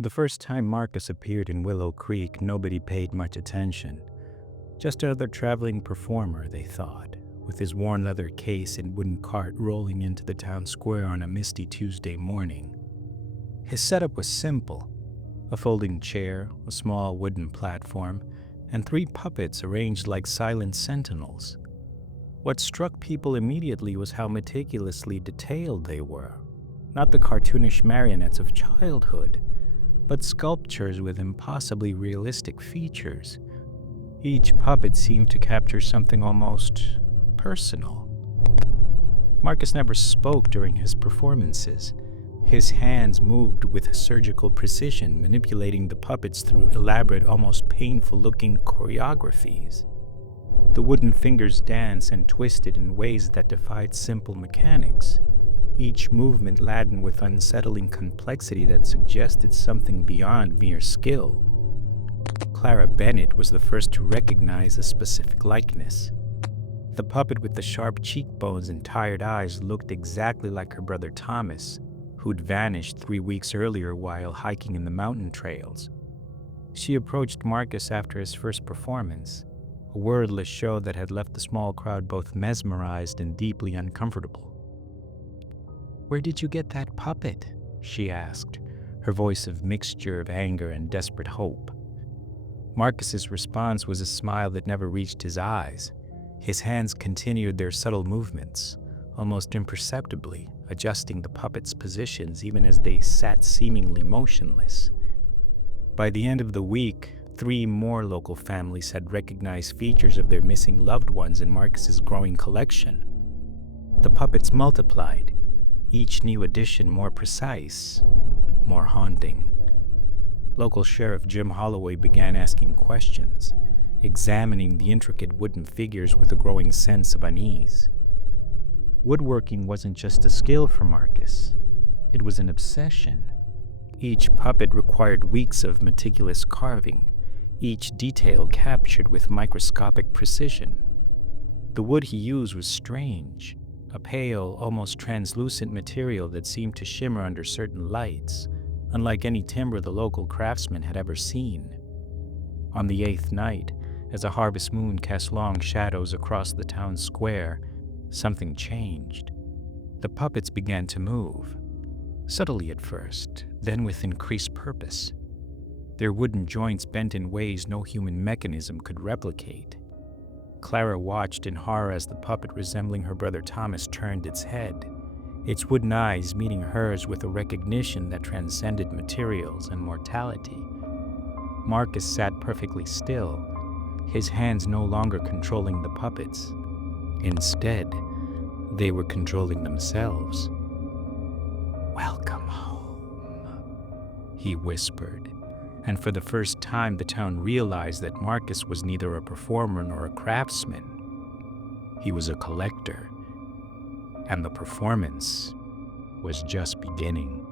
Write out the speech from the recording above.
The first time Marcus appeared in Willow Creek, nobody paid much attention. Just another traveling performer, they thought, with his worn leather case and wooden cart rolling into the town square on a misty Tuesday morning. His setup was simple: a folding chair, a small wooden platform, and 3 puppets arranged like silent sentinels. What struck people immediately was how meticulously detailed they were. Not the cartoonish marionettes of childhood, but sculptures with impossibly realistic features. Each puppet seemed to capture something almost personal. Marcus never spoke during his performances. His hands moved with surgical precision, manipulating the puppets through elaborate, almost painful-looking choreographies. The wooden fingers danced and twisted in ways that defied simple mechanics, each movement laden with unsettling complexity that suggested something beyond mere skill. Clara Bennett was the first to recognize a specific likeness. The puppet with the sharp cheekbones and tired eyes looked exactly like her brother Thomas, who'd vanished 3 weeks earlier while hiking in the mountain trails. She approached Marcus after his first performance, a wordless show that had left the small crowd both mesmerized and deeply uncomfortable. "Where did you get that puppet?" she asked, her voice a mixture of anger and desperate hope. Marcus's response was a smile that never reached his eyes. His hands continued their subtle movements, almost imperceptibly, adjusting the puppets' positions even as they sat seemingly motionless. By the end of the week, 3 more local families had recognized features of their missing loved ones in Marcus's growing collection. The puppets multiplied, each new addition more precise, more haunting. Local Sheriff Jim Holloway began asking questions, examining the intricate wooden figures with a growing sense of unease. Woodworking wasn't just a skill for Marcus, it was an obsession. Each puppet required weeks of meticulous carving, each detail captured with microscopic precision. The wood he used was strange, a pale, almost translucent material that seemed to shimmer under certain lights, unlike any timber the local craftsman had ever seen. On the 8th night, as a harvest moon cast long shadows across the town square, something changed. The puppets began to move, subtly at first, then with increased purpose. Their wooden joints bent in ways no human mechanism could replicate. Clara watched in horror as the puppet resembling her brother Thomas turned its head, its wooden eyes meeting hers with a recognition that transcended materials and mortality. Marcus sat perfectly still, his hands no longer controlling the puppets. Instead, they were controlling themselves. "Welcome home," he whispered, and for the first time the town realized that Marcus was neither a performer nor a craftsman. He was a collector, and the performance was just beginning.